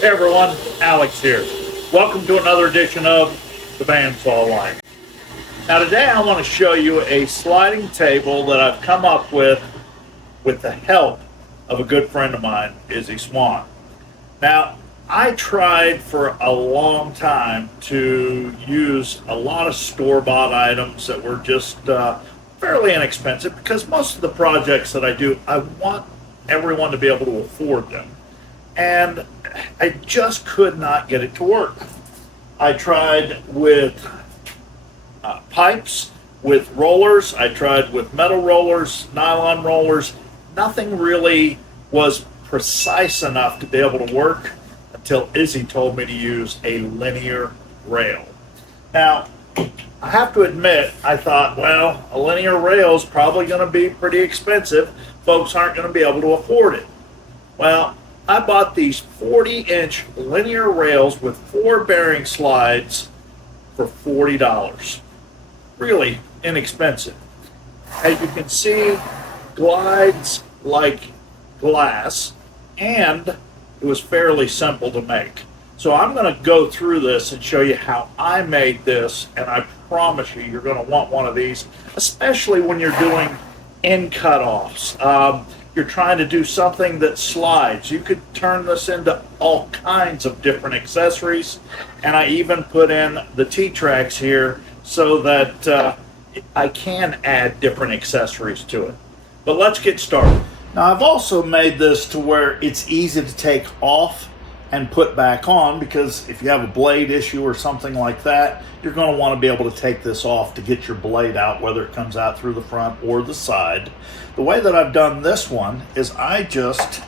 Hey everyone, Alex here. Welcome to another edition of the Bandsaw line. Now today I want to show you a sliding table that I've come up with the help of a good friend of mine, Izzy Swan. Now I tried for a long time to use a lot of store-bought items that were just fairly inexpensive, because most of the projects that I do, I want everyone to be able to afford them. And I just could not get it to work. I tried with pipes, with rollers, I tried with metal rollers, nylon rollers. Nothing really was precise enough to be able to work until Izzy told me to use a linear rail. Now, I have to admit, I thought, well, a linear rail is probably going to be pretty expensive. Folks aren't going to be able to afford it. Well, I bought these 40-inch linear rails with 4 bearing slides for $40. Really inexpensive. As you can see, glides like glass, and it was fairly simple to make. So I'm going to go through this and show you how I made this, and I promise you, you're going to want one of these, especially when you're doing end cutoffs. You're trying to do something that slides. You could turn this into all kinds of different accessories, and I even put in the T-tracks here so that I can add different accessories to it. But let's get started. Now I've also made this to where it's easy to take off and put back on, because if you have a blade issue or something like that, you're going to want to be able to take this off to get your blade out, whether it comes out through the front or the side. The way that I've done this one is I just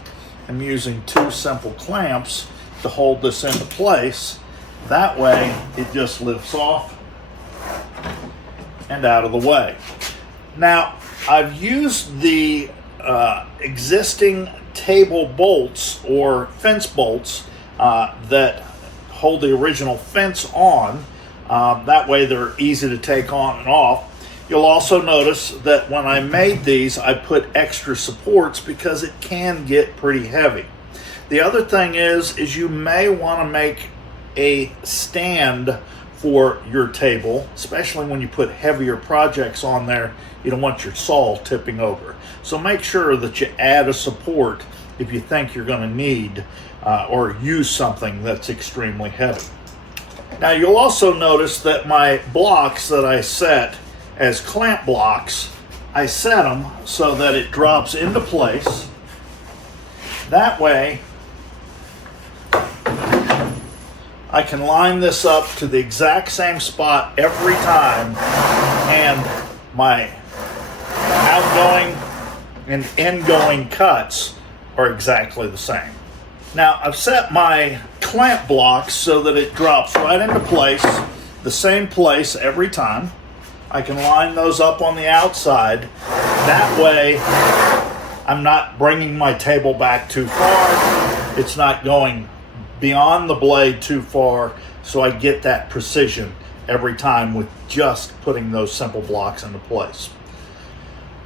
am using 2 simple clamps to hold this into place. That way it just lifts off and out of the way. Now I've used the existing table bolts or fence bolts that hold the original fence on. That way they're easy to take on and off. You'll also notice that when I made these, I put extra supports because it can get pretty heavy. The other thing is you may want to make a stand for your table, especially when you put heavier projects on there. You don't want your saw tipping over. So make sure that you add a support if you think you're going to need or use something that's extremely heavy. Now you'll also notice that my blocks that I set as clamp blocks, I set them so that it drops into place. That way I can line this up to the exact same spot every time, and my outgoing and ingoing cuts are exactly the same. Now I've set my clamp blocks so that it drops right into place, the same place every time. I can line those up on the outside. That way I'm not bringing my table back too far. It's not going beyond the blade too far, so I get that precision every time with just putting those simple blocks into place.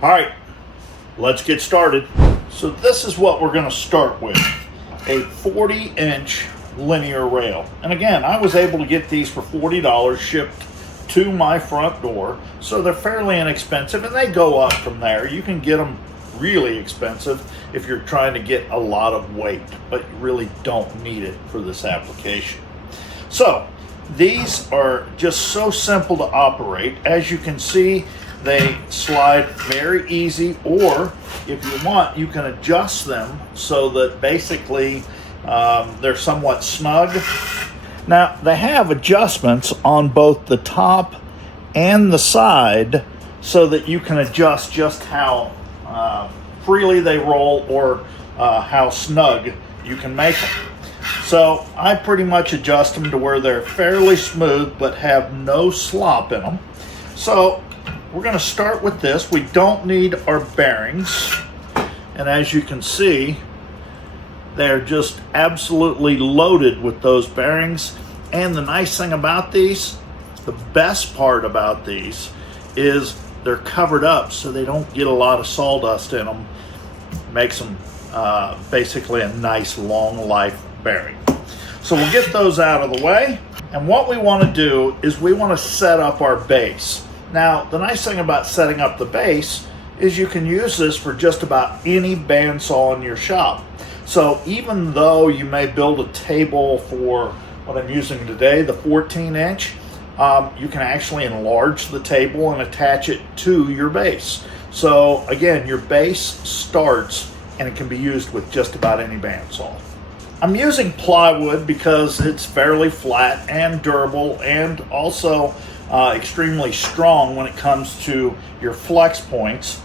All right, let's get started. So this is what we're going to start with, a 40-inch linear rail. And again, I was able to get these for $40 shipped to my front door, so they're fairly inexpensive, and they go up from there. You can get them really expensive if you're trying to get a lot of weight, but you really don't need it for this application. So these are just so simple to operate. As you can see, they slide very easy, or if you want, you can adjust them so that basically they're somewhat snug. Now they have adjustments on both the top and the side so that you can adjust just how freely they roll or how snug you can make them. So I pretty much adjust them to where they're fairly smooth but have no slop in them. So we're going to start with this. We don't need our bearings, and as you can see, they're just absolutely loaded with those bearings. And the nice thing about these, the best part about these, is they're covered up so they don't get a lot of sawdust in them. Makes them basically a nice long life bearing. So we'll get those out of the way. And what we want to do is we want to set up our base. Now, the nice thing about setting up the base is you can use this for just about any bandsaw in your shop. So even though you may build a table for what I'm using today, the 14-inch, you can actually enlarge the table and attach it to your base. So again, your base starts and it can be used with just about any bandsaw. I'm using plywood because it's fairly flat and durable and also extremely strong when it comes to your flex points.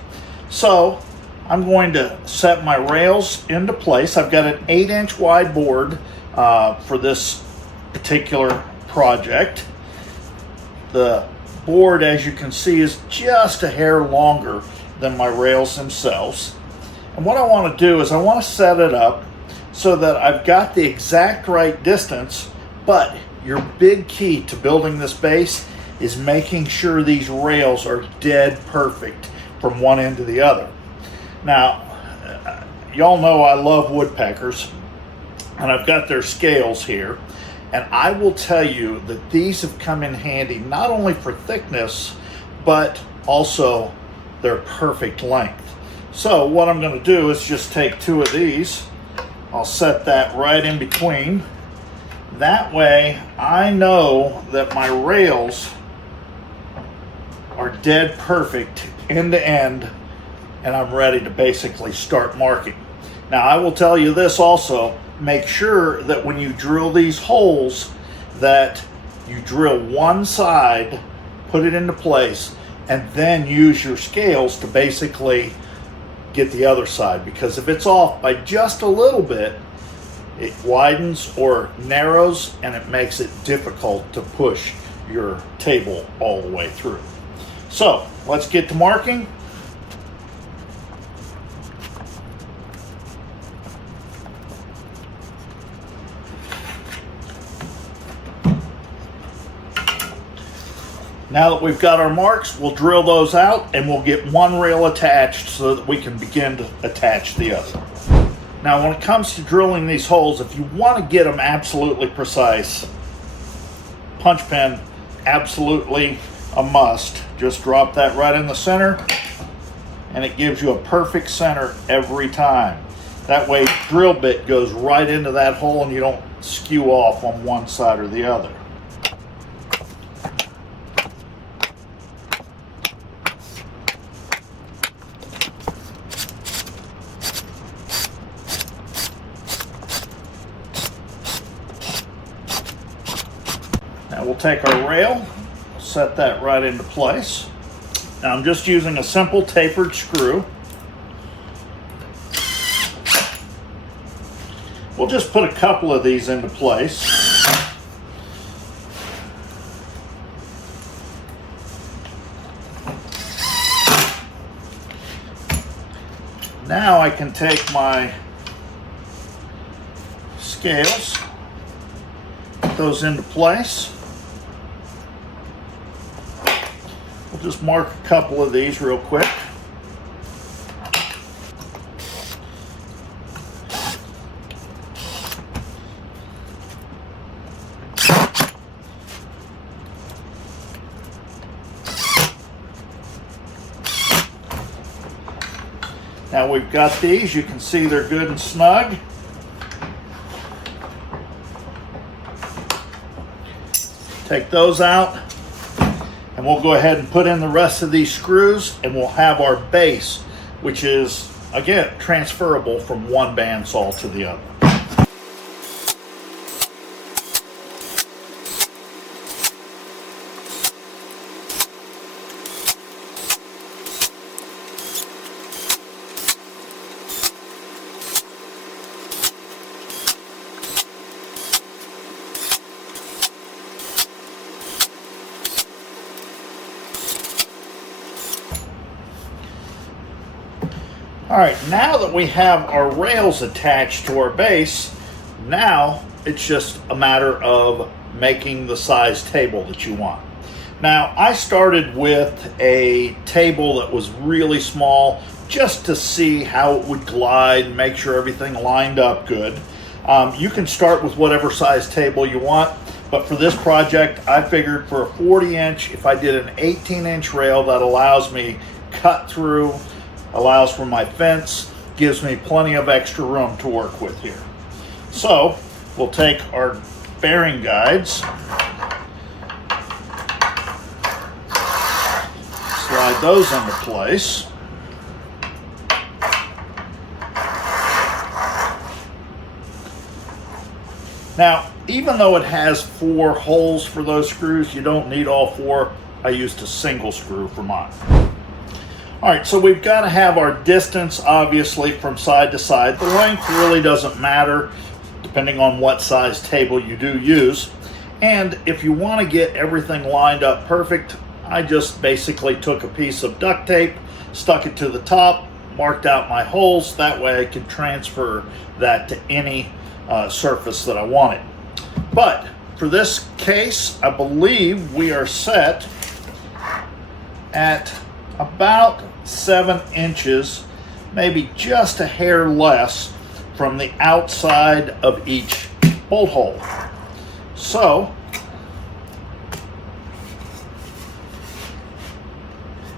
So I'm going to set my rails into place. I've got an 8-inch wide board for this particular project. The board, as you can see, is just a hair longer than my rails themselves. And what I want to do is I want to set it up so that I've got the exact right distance, but your big key to building this base is making sure these rails are dead perfect from one end to the other. Now, y'all know I love woodpeckers, and I've got their scales here, and I will tell you that these have come in handy not only for thickness, but also their perfect length. So what I'm going to do is just take 2 of these. I'll set that right in between. That way I know that my rails are dead perfect end to end, and I'm ready to basically start marking. Now I will tell you this also, make sure that when you drill these holes that you drill one side, put it into place, and then use your scales to basically get the other side, because if it's off by just a little bit, it widens or narrows and it makes it difficult to push your table all the way through. So let's get to marking. Now that we've got our marks, we'll drill those out and we'll get one rail attached so that we can begin to attach the other. Now when it comes to drilling these holes, if you want to get them absolutely precise, punch pen, absolutely a must. Just drop that right in the center and it gives you a perfect center every time. That way drill bit goes right into that hole and you don't skew off on one side or the other. Now we'll take our rail, set that right into place. Now I'm just using a simple tapered screw. We'll just put a couple of these into place. Now I can take my scales, put those into place. We'll just mark a couple of these real quick. Now we've got these, you can see they're good and snug. Take those out and we'll go ahead and put in the rest of these screws and we'll have our base, which is, again, transferable from one bandsaw to the other. All right, now that we have our rails attached to our base, now it's just a matter of making the size table that you want. Now, I started with a table that was really small just to see how it would glide and make sure everything lined up good. You can start with whatever size table you want, but for this project, I figured for a 40-inch, if I did an 18-inch rail that allows me cut through, allows for my fence, gives me plenty of extra room to work with here. So we'll take our bearing guides, slide those into place. Now, even though it has 4 holes for those screws, you don't need all 4. I used a single screw for mine. All right, so we've got to have our distance, obviously, from side to side. The length really doesn't matter, depending on what size table you do use. And if you want to get everything lined up perfect, I just basically took a piece of duct tape, stuck it to the top, marked out my holes. That way I could transfer that to any surface that I wanted. But for this case, I believe we are set at about 7 inches, maybe just a hair less from the outside of each bolt hole. So,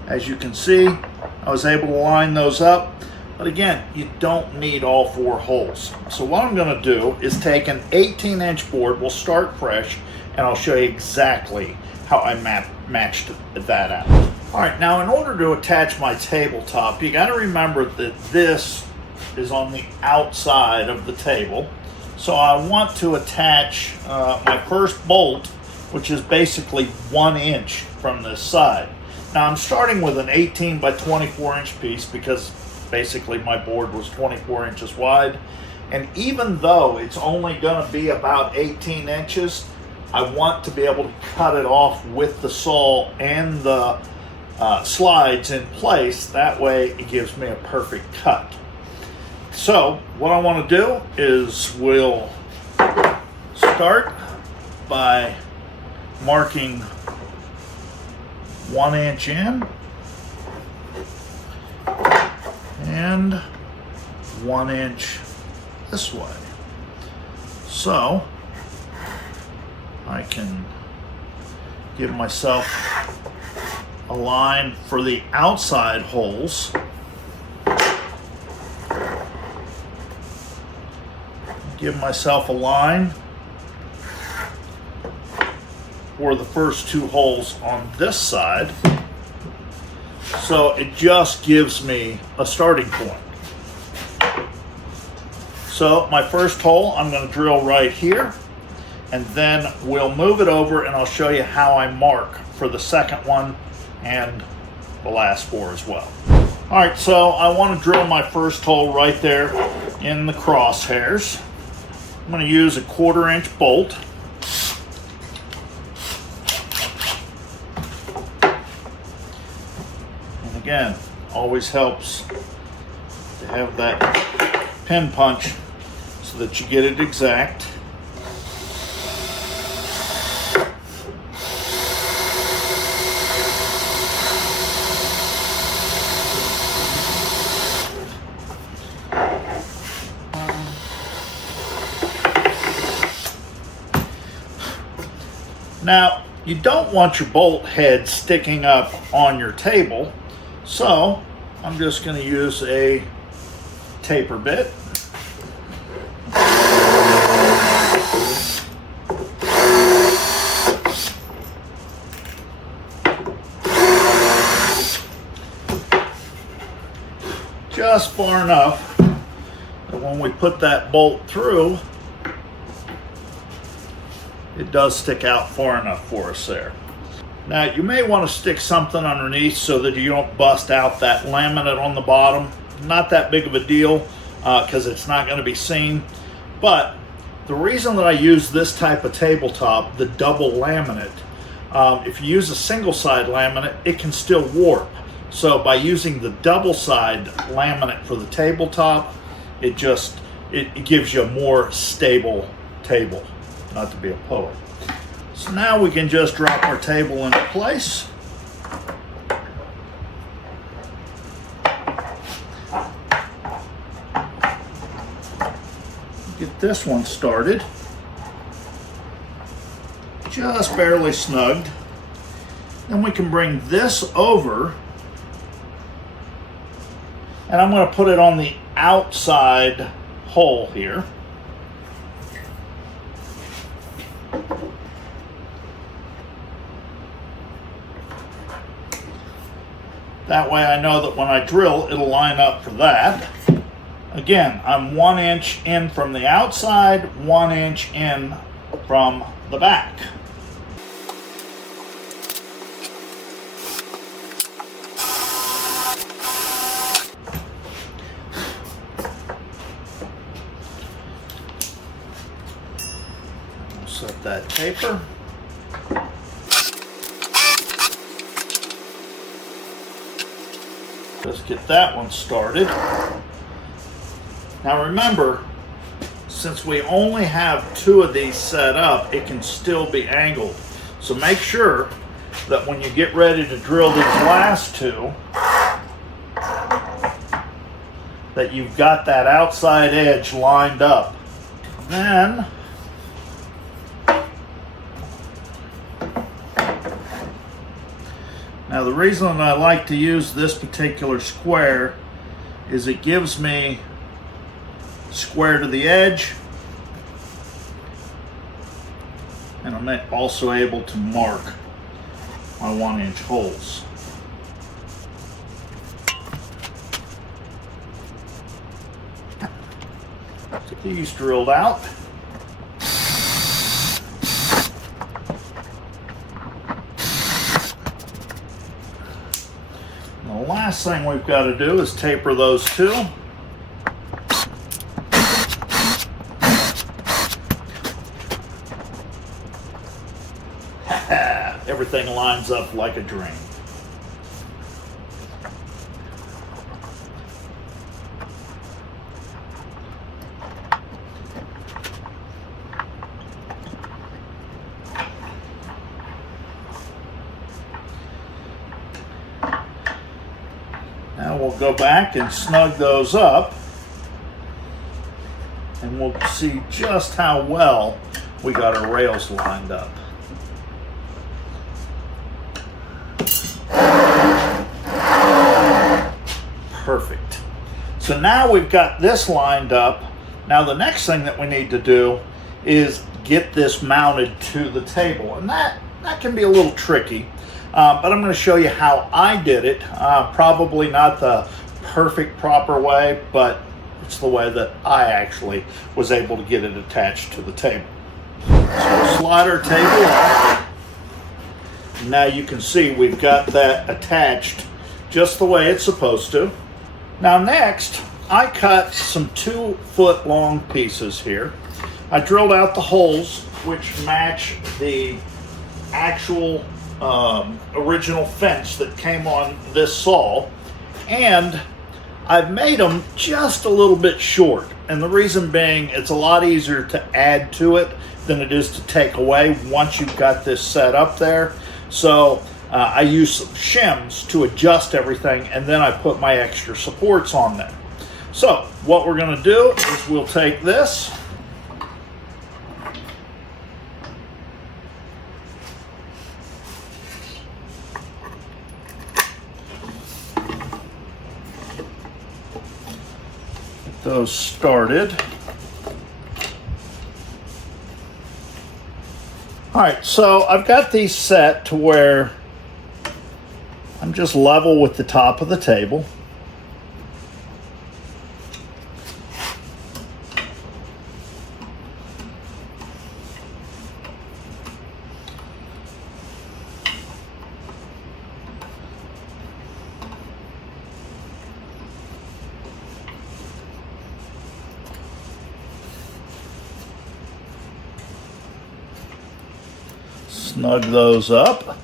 as you can see, I was able to line those up. But again, you don't need all 4 holes. So what I'm going to do is take an 18-inch board. We'll start fresh, and I'll show you exactly how I matched that out. All right, now in order to attach my tabletop, you got to remember that this is on the outside of the table. So I want to attach my first bolt, which is basically 1 inch from this side. Now I'm starting with an 18 by 24 inch piece because basically my board was 24 inches wide. And even though it's only going to be about 18 inches, I want to be able to cut it off with the saw and the slides in place. That way it gives me a perfect cut. So what I want to do is we'll start by marking 1 inch in and 1 inch this way. So I can give myself a line for the outside holes. Give myself a line for the first 2 holes on this side. So it just gives me a starting point. So my first hole, I'm going to drill right here, and then we'll move it over and I'll show you how I mark for the second one and the last 4 as well. All right, so I want to drill my first hole right there in the crosshairs. I'm going to use a 1/4 inch bolt. And again, always helps to have that pin punch so that you get it exact. Now, you don't want your bolt head sticking up on your table, so I'm just going to use a taper bit. Just far enough that when we put that bolt through, it does stick out far enough for us there. Now you may want to stick something underneath so that you don't bust out that laminate on the bottom. Not that big of a deal because it's not going to be seen. But the reason that I use this type of tabletop, the double laminate, if you use a single side laminate, it can still warp. So by using the double side laminate for the tabletop, it gives you a more stable table. Not to be a poet. So now we can just drop our table into place. get this one started. Just barely snugged. Then we can bring this over, and I'm going to put it on the outside hole here. That way I know that when I drill, it'll line up for that. Again, I'm 1 inch in from the outside, 1 inch in from the back. Set that taper. Let's get that one started. Now remember, since we only have 2 of these set up, it can still be angled. So make sure that when you get ready to drill these last 2, that you've got that outside edge lined up. Then now the reason I like to use this particular square is it gives me square to the edge, and I'm also able to mark my 1 inch holes. Get these drilled out. The last thing we've got to do is taper those 2. Everything lines up like a dream. Now we'll go back and snug those up, and we'll see just how well we got our rails lined up. Perfect. So now we've got this lined up. Now the next thing that we need to do is get this mounted to the table, and that can be a little tricky. But I'm going to show you how I did it. Probably not the perfect proper way, but it's the way that I actually was able to get it attached to the table. So we'll slide our table up. Now you can see we've got that attached just the way it's supposed to. Now next, I cut some 2-foot long pieces here. I drilled out the holes which match the actual original fence that came on this saw, and I've made them just a little bit short, and the reason being it's a lot easier to add to it than it is to take away once you've got this set up there. So I use some shims to adjust everything, and then I put my extra supports on there. So what we're going to do is we'll take this, get those started. All right, so I've got these set to where I'm just level with the top of the table. Snug those up.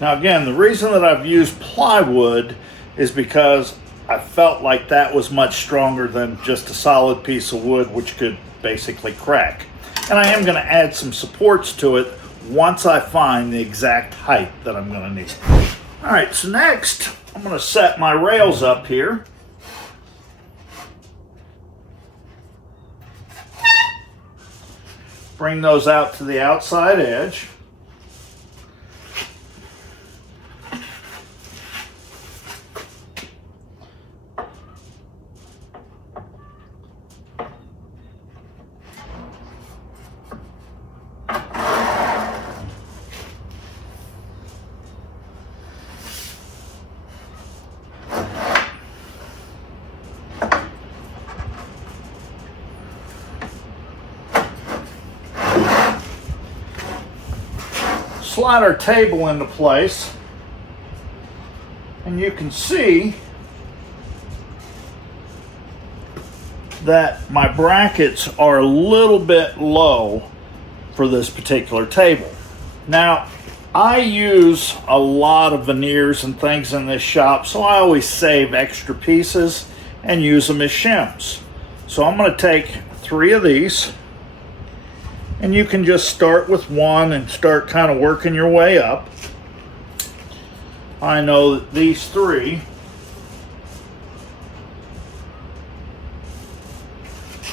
Now again, the reason that I've used plywood is because I felt like that was much stronger than just a solid piece of wood, which could basically crack. And I am going to add some supports to it once I find the exact height that I'm going to need. All right, so next I'm going to set my rails up here. Bring those out to the outside edge. Slide our table into place, and you can see that my brackets are a little bit low for this particular table. Now, I use a lot of veneers and things in this shop, so I always save extra pieces and use them as shims. So I'm going to take 3 of these, and you can just start with one and start kind of working your way up. I know that these 3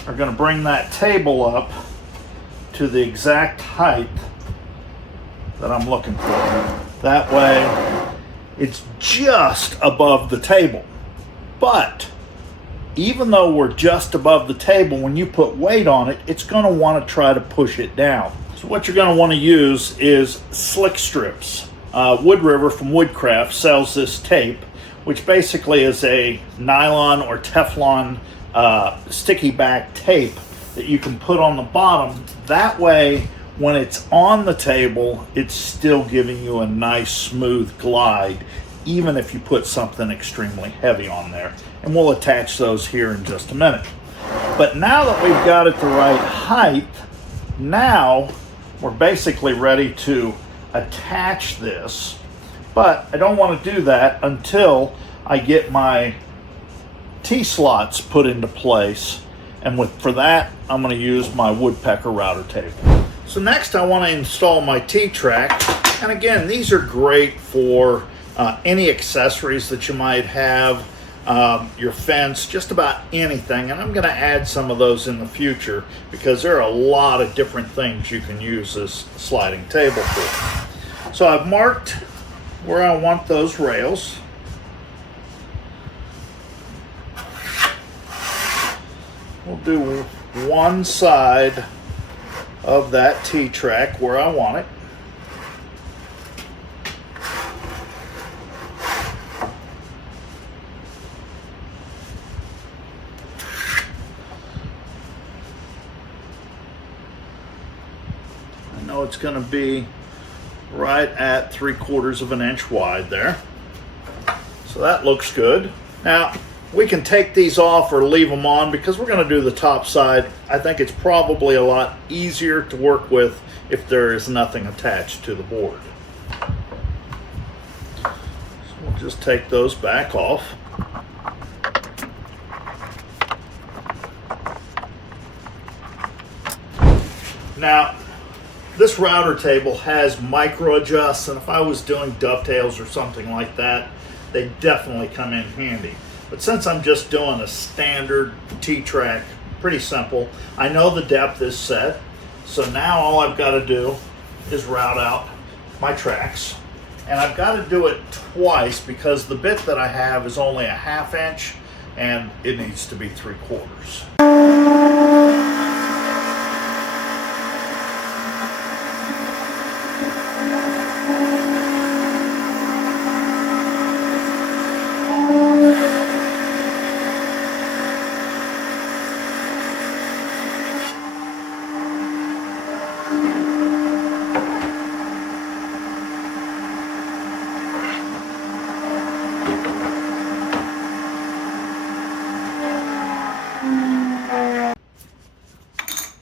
are going to bring that table up to the exact height that I'm looking for. That way it's just above the table. But even though we're just above the table, when you put weight on it, it's going to want to try to push it down. So what you're going to want to use is slick strips. Wood River from Woodcraft sells this tape, which basically is a nylon or Teflon sticky back tape that you can put on the bottom. That way, when it's on the table, it's still giving you a nice smooth glide, even if you put something extremely heavy on there. And we'll attach those here in just a minute. But now that we've got it the right height, now we're basically ready to attach this. But I don't want to do that until I get my T-slots put into place. And for that, I'm going to use my woodpecker router table. So next I want to install my T-track. And again, these are great for any accessories that you might have, your fence, just about anything. And I'm going to add some of those in the future because there are a lot of different things you can use this sliding table for. So I've marked where I want those rails. We'll do one side of that T-track where I want it. I know it's going to be right at 3/4 of an inch wide there. So that looks good. Now, we can take these off or leave them on because we're going to do the top side. I think it's probably a lot easier to work with if there is nothing attached to the board. So we'll just take those back off. Now, this router table has micro adjusts, and if I was doing dovetails or something like that, they definitely come in handy. But since I'm just doing a standard T-track, pretty simple, I know the depth is set. So now all I've got to do is route out my tracks. And I've got to do it twice because the bit that I have is only a 1/2 inch and it needs to be 3/4.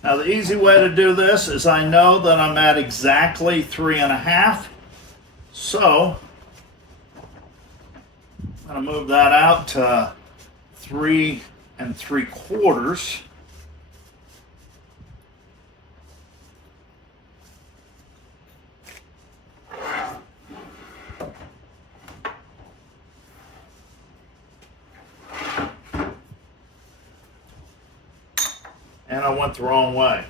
Now the easy way to do this is I know that I'm at exactly 3.5, So I'm going to move that out to 3 3/4. And I went the wrong way.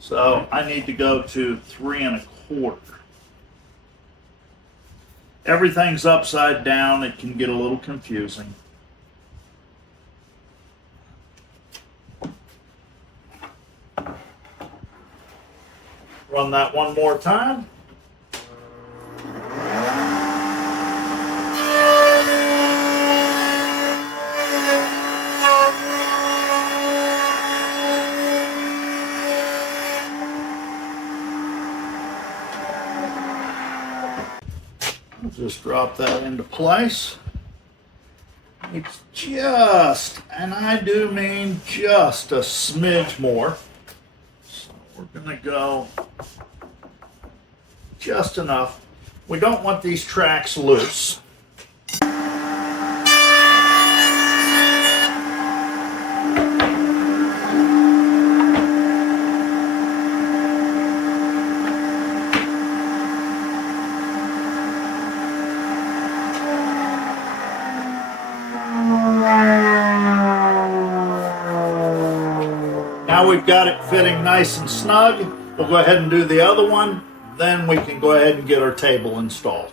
So I need to go to 3 1/4. Everything's upside down. It can get a little confusing. Run that one more time. Just drop that into place. It's just, and I do mean just a smidge more. So we're going to go just enough. We don't want these tracks loose. Now we've got it fitting nice and snug. We'll go ahead and do the other one. Then we can go ahead and get our table installed.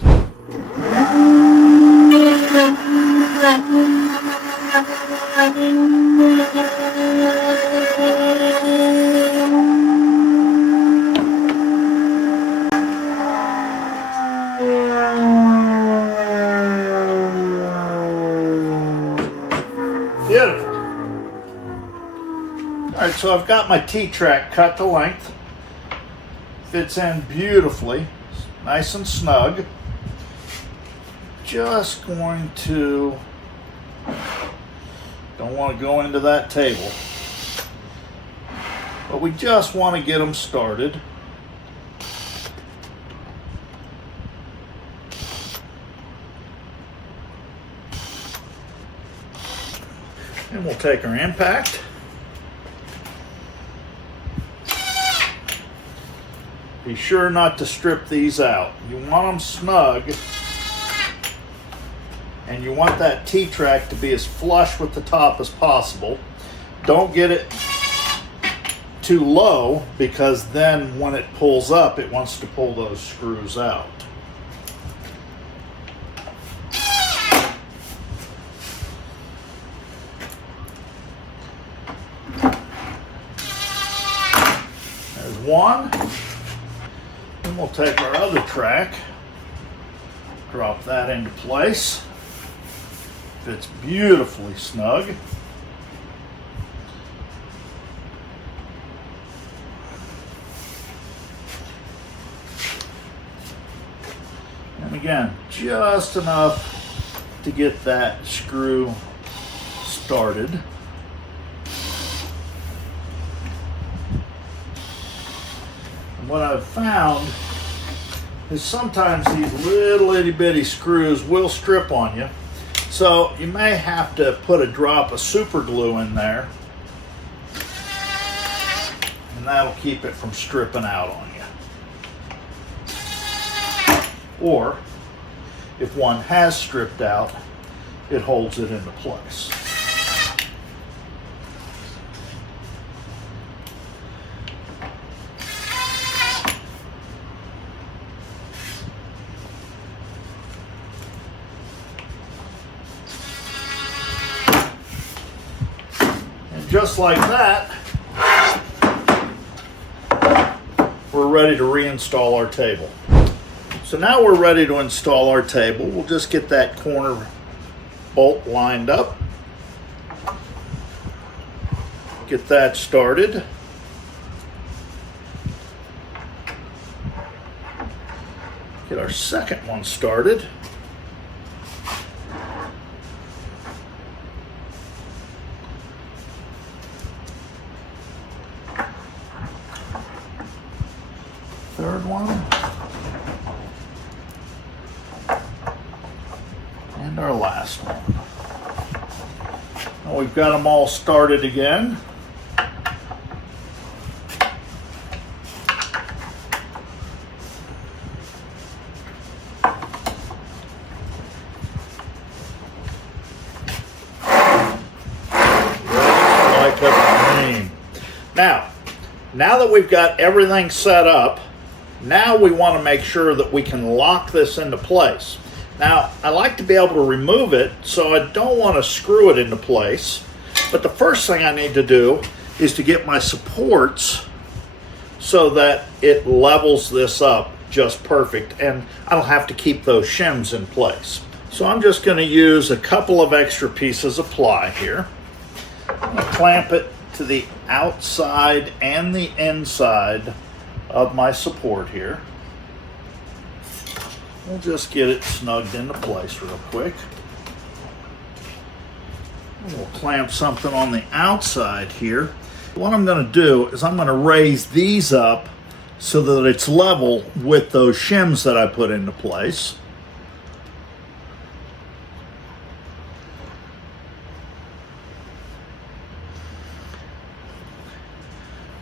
Beautiful. Alright, so I've got my T-track cut to length. Fits in beautifully, nice and snug. Just going to, don't want to go into that table, but we just want to get them started. And we'll take our impact. Be sure not to strip these out. You want them snug, and you want that T-track to be as flush with the top as possible. Don't get it too low, because then when it pulls up, it wants to pull those screws out. There's one. Then we'll take our other track, drop that into place. Fits beautifully snug. And again, just enough to get that screw started. What I've found is sometimes these little itty bitty screws will strip on you. So you may have to put a drop of super glue in there, and that'll keep it from stripping out on you. Or if one has stripped out, it holds it into place. Just like that, we're ready to reinstall our table. So now we're ready to install our table. We'll just get that corner bolt lined up. Get that started. Get our second one started. Third one. our last one. Now we've got them all started again. Like a dream. Now that we've got everything set up, now we want to make sure that we can lock this into place. Now, I like to be able to remove it, so I don't want to screw it into place. But the first thing I need to do is to get my supports so that it levels this up just perfect, and I don't have to keep those shims in place. So I'm just going to use a couple of extra pieces of ply here. I'm going to clamp it to the outside and the inside of my support here. We'll just get it snugged into place real quick. We'll clamp something on the outside here. What I'm going to do is I'm going to raise these up so that it's level with those shims that I put into place.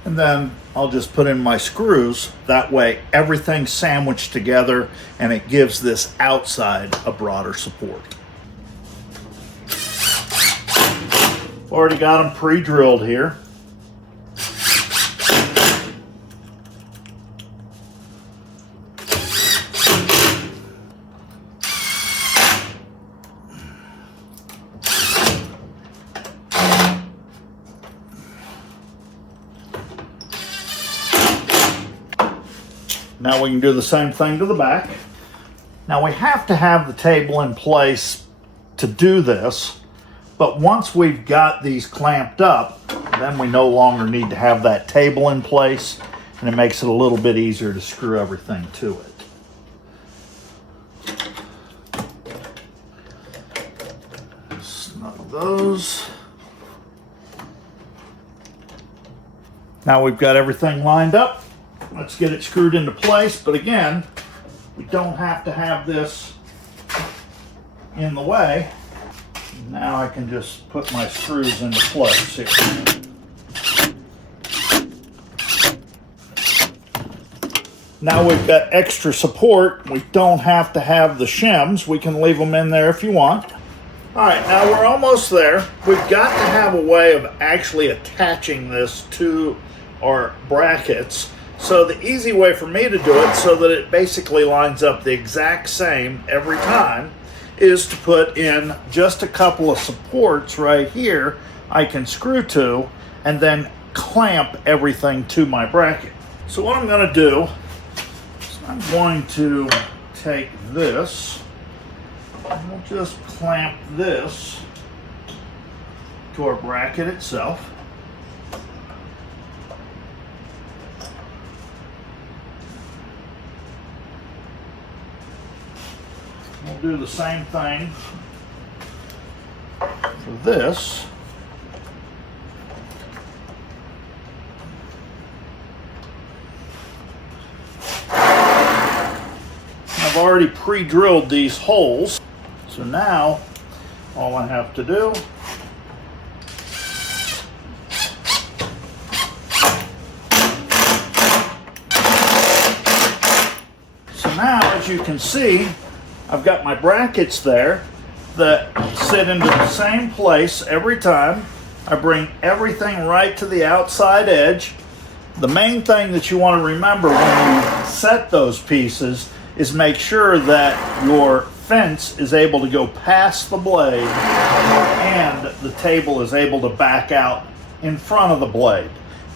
And then I'll just put in my screws. That way everything's sandwiched together and it gives this outside a broader support. Already got them pre-drilled here. Now we can do the same thing to the back. Now we have to have the table in place to do this, but once we've got these clamped up, then we no longer need to have that table in place, and it makes it a little bit easier to screw everything to it. Snug those. Now we've got everything lined up. Let's get it screwed into place, but again, we don't have to have this in the way. Now I can just put my screws into place here. Now we've got extra support. We don't have to have the shims. We can leave them in there if you want. All right, now we're almost there. We've got to have a way of actually attaching this to our brackets. So the easy way for me to do it so that it basically lines up the exact same every time is to put in just a couple of supports right here I can screw to and then clamp everything to my bracket. So what I'm going to do is I'm going to take this and we'll just clamp this to our bracket itself. We'll do the same thing for this. I've already pre-drilled these holes, so now all I have to do now, as you can see, I've got my brackets there that sit into the same place every time. I bring everything right to the outside edge. The main thing that you want to remember when you set those pieces is make sure that your fence is able to go past the blade and the table is able to back out in front of the blade.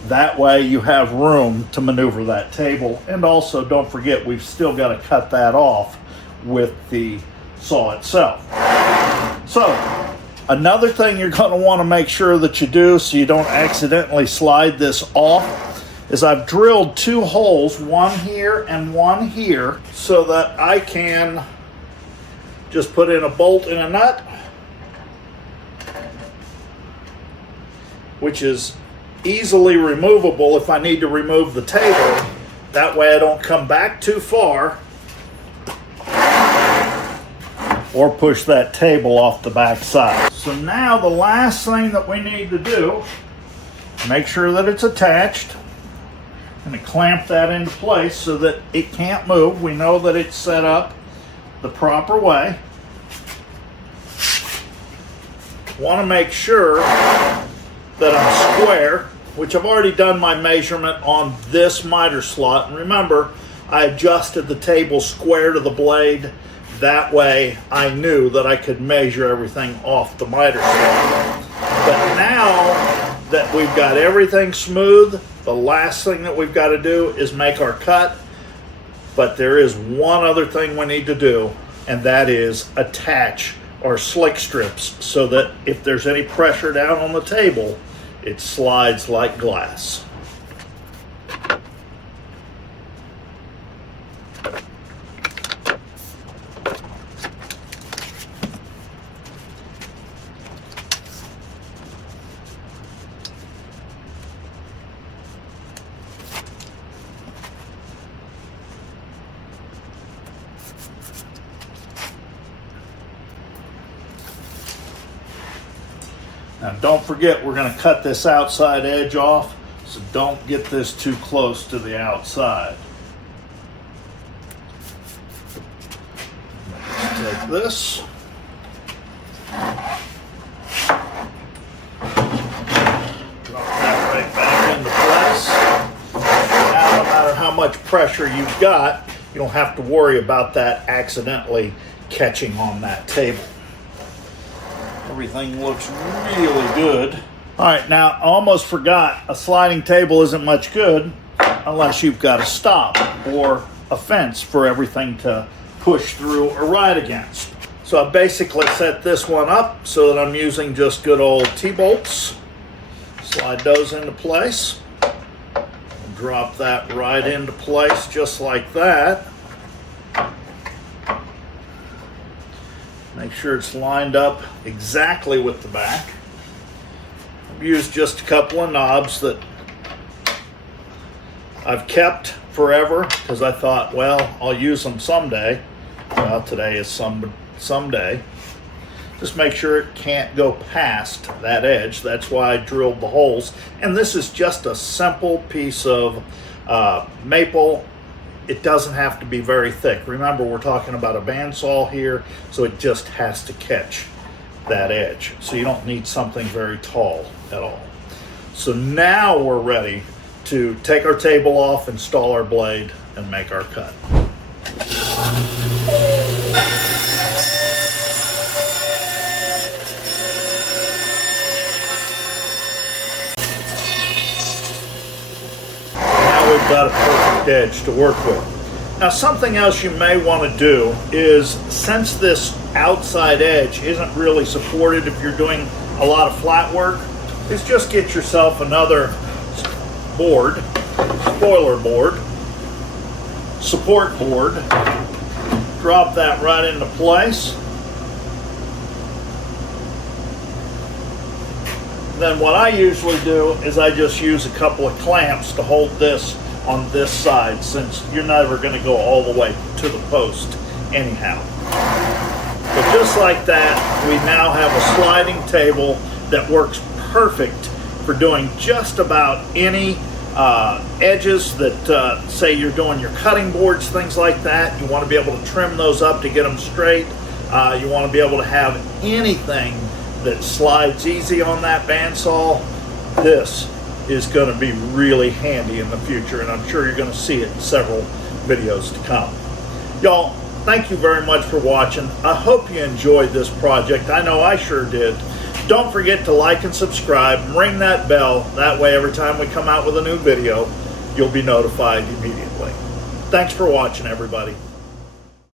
That way you have room to maneuver that table. And also don't forget, we've still got to cut that off with the saw itself. So another thing you're going to want to make sure that you do so you don't accidentally slide this off is I've drilled two holes, one here and one here, so that I can just put in a bolt and a nut, which is easily removable if I need to remove the table. That way I don't come back too far or push that table off the back side. So now the last thing that we need to do, make sure that it's attached. I'm going to clamp that into place so that it can't move. We know that it's set up the proper way. Want to make sure that I'm square, which I've already done my measurement on this miter slot. And remember, I adjusted the table square to the blade. That way I knew that I could measure everything off the miter slot. But now that we've got everything smooth, the last thing that we've got to do is make our cut. But there is one other thing we need to do, and that is attach our slick strips so that if there's any pressure down on the table, it slides like glass. Now don't forget, we're going to cut this outside edge off, so don't get this too close to the outside. Let's take this. Drop that right back into place. Now, no matter how much pressure you've got, you don't have to worry about that accidentally catching on that table. Everything looks really good. All right, now I almost forgot, a sliding table isn't much good unless you've got a stop or a fence for everything to push through or ride against. So I basically set this one up so that I'm using just good old T-bolts. Slide those into place. Drop that right into place just like that. Make sure it's lined up exactly with the back. I've used just a couple of knobs that I've kept forever because I thought, well, I'll use them someday. Well, today is someday. Just make sure it can't go past that edge. That's why I drilled the holes. And this is just a simple piece of maple. It doesn't have to be very thick. Remember, we're talking about a bandsaw here, so it just has to catch that edge. So you don't need something very tall at all. So now we're ready to take our table off, install our blade, and make our cut. We've got a perfect edge to work with. Now, something else you may want to do is, since this outside edge isn't really supported if you're doing a lot of flat work, is just get yourself another board, spoiler board, support board, drop that right into place. Then what I usually do is I just use a couple of clamps to hold this on this side, since you're never going to go all the way to the post anyhow. But just like that, we now have a sliding table that works perfect for doing just about any edges that, say you're doing your cutting boards, things like that. You want to be able to trim those up to get them straight. You want to be able to have anything that slides easy on that bandsaw. This is going to be really handy in the future, and I'm sure you're going to see it in several videos to come. Y'all, thank you very much for watching. I hope you enjoyed this project. I know I sure did. Don't forget to like and subscribe and ring that bell. That way every time we come out with a new video, you'll be notified immediately. Thanks for watching, everybody.